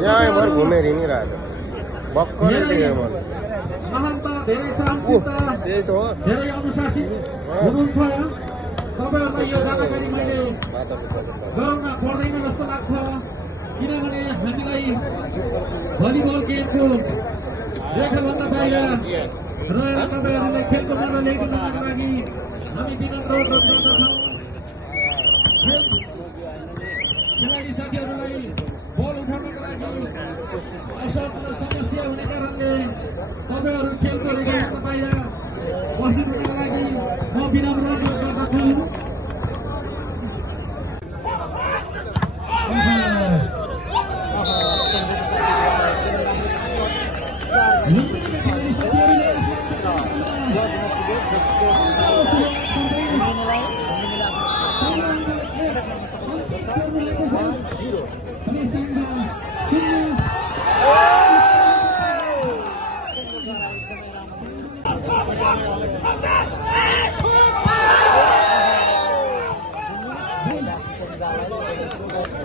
यहाँभर घुमेर हिँडिरहेको भर्खरै देखेँ मैले। त्यही त हो। धेरै अनुशासित हुनुहुन्छ। तपाईहरुलाई यो जानकारी मैले गराउन पर्दैन जस्तो लाग्छ, किनभने हामीलाई भलिबल गेमको रेखाभन्दा बाहिर रहेर तपाईहरुलाई खेलको मजा लिएको लागि हामी विनम्र अनुरोध गर्दछौँ। खेलाडी साथीहरूलाई बल उठाउनको लागि असाध्य समस्या हुने कारणले तपाईहरु खेलको रेखाभन्दा बाहिर बस्नुको लागि म विनम्र अनुरोध गर्दछु।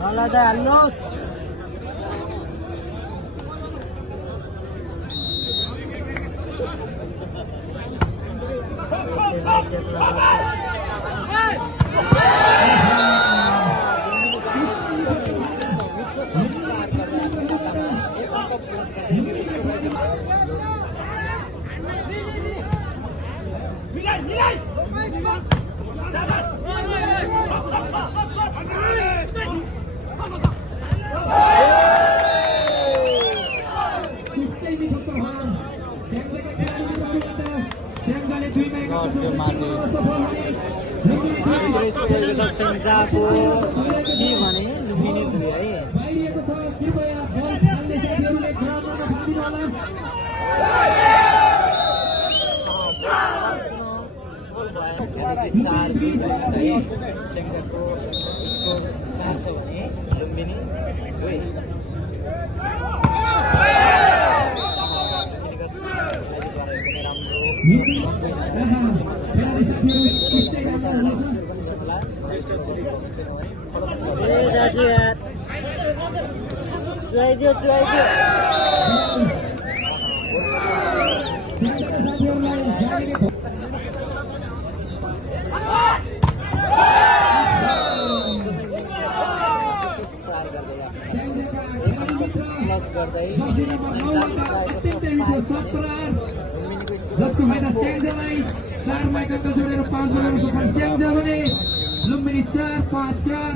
Hola de Alnos. सेन्जाको के भने लुम्बिनी दुई है। चार दुई है सेन्जाको स्कोर 4 छ भने लुम्बिनी 2। जसको फाइदा स्याङ्जालाई 4 माइका जोडेर 5 बनाउन सक्छ स्याङ्जा भने लुम्बिनी 4 5 4।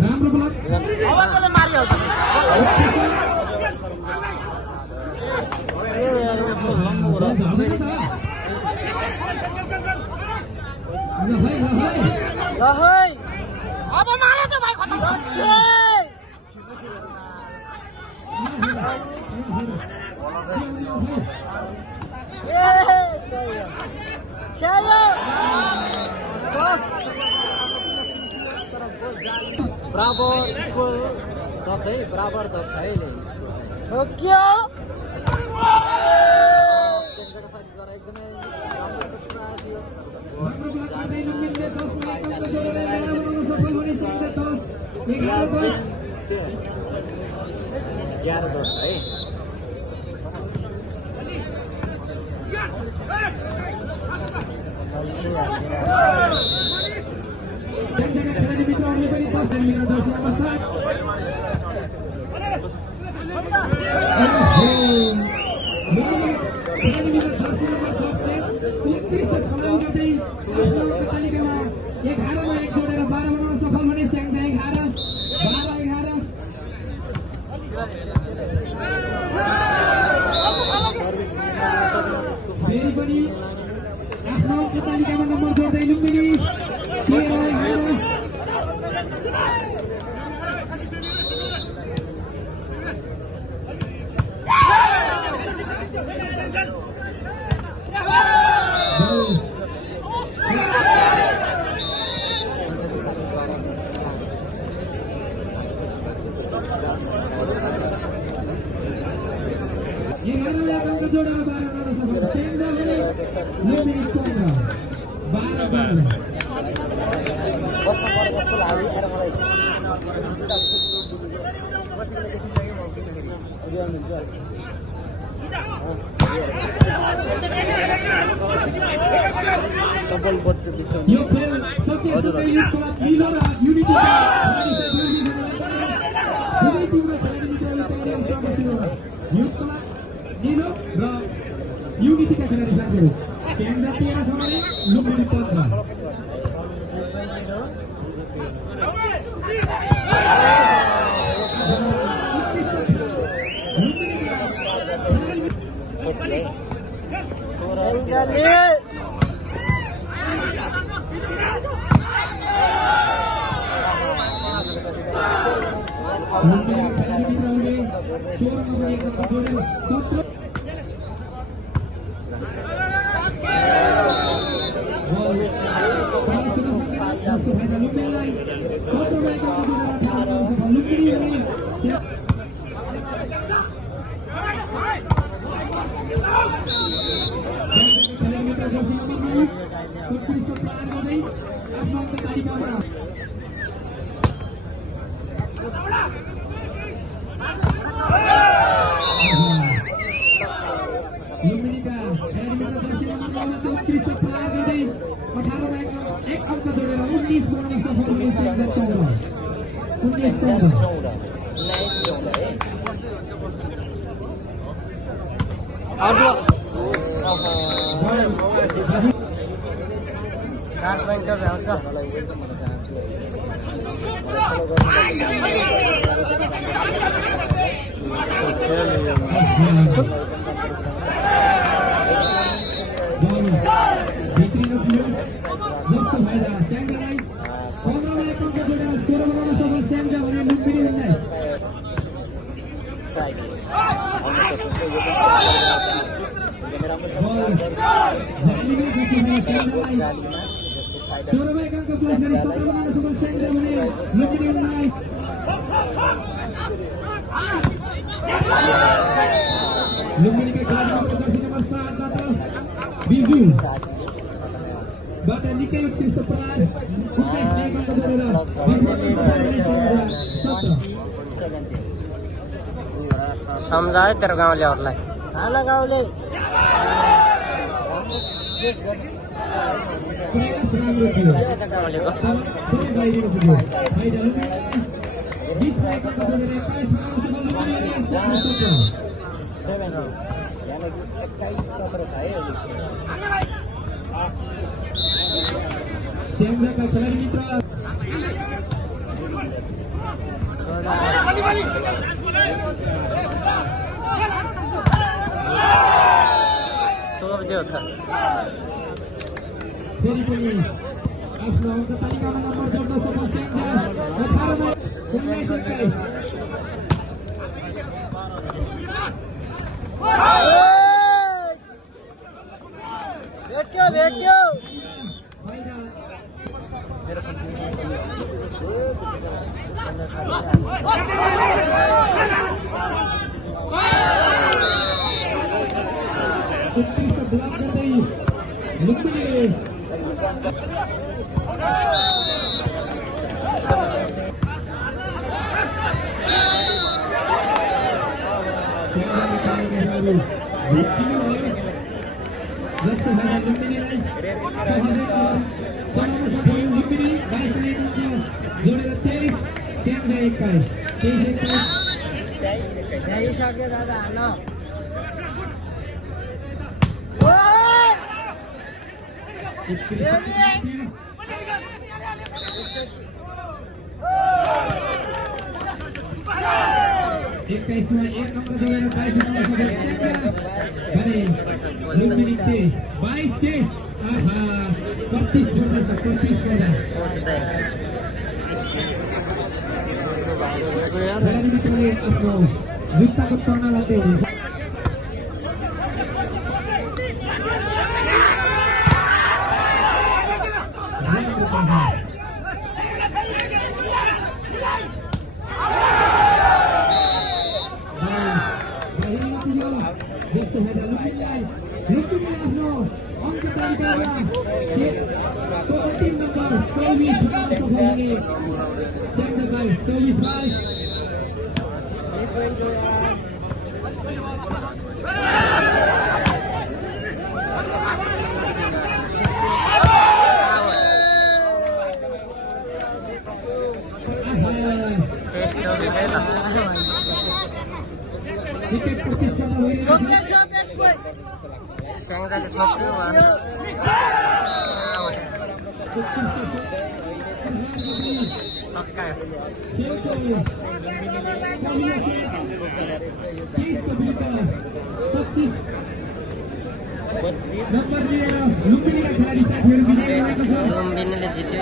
राम्रो ब्लक अवतले मारिहाल्छ अब मारे त भाइ खतम बराबर इसको 10 है बराबर 10 है हो क्या एकदमै ग्यारह 10 है नम्बर जोड्दै लुम्बिनी डबल बच्च बिछाउने हजुर युनिटीका खेलाडी साथीहरू केन्द्र 13 समयले लुम्बिनी 15 चार पोइन्टर आउँछ सम्झायो तेरो गाउँलेहरूलाई हाल गाउँले Siang सेन्जाका खेलाडी मित्र फेरि पनि आफ्नो अङ्क तालिकामा नम्बर 14 सफल सेन्जा 18 मा 19 एक्काइस भेट्यो उत्कृष्ट ब्लक गर्दै लुम्बिनीले जस्तो भागा लुम्बिनीलाई लुम्बिनी 22 जोडेर 23 सेन्जा 21 सक्यो दादा हाल्न एक्काइसमा एक नम्बर जोडेर 22 नम्बर भने लुम्बिनी 22 आहा 25 गर्दैछ 25 गर्दा खेलाडी मित्रले आफ्नो जुत्ताको टर्ना लाग्दै हुनुहुन्छ सेन्जाले छोप्यो सक्का लुम्बिनीले जित्यो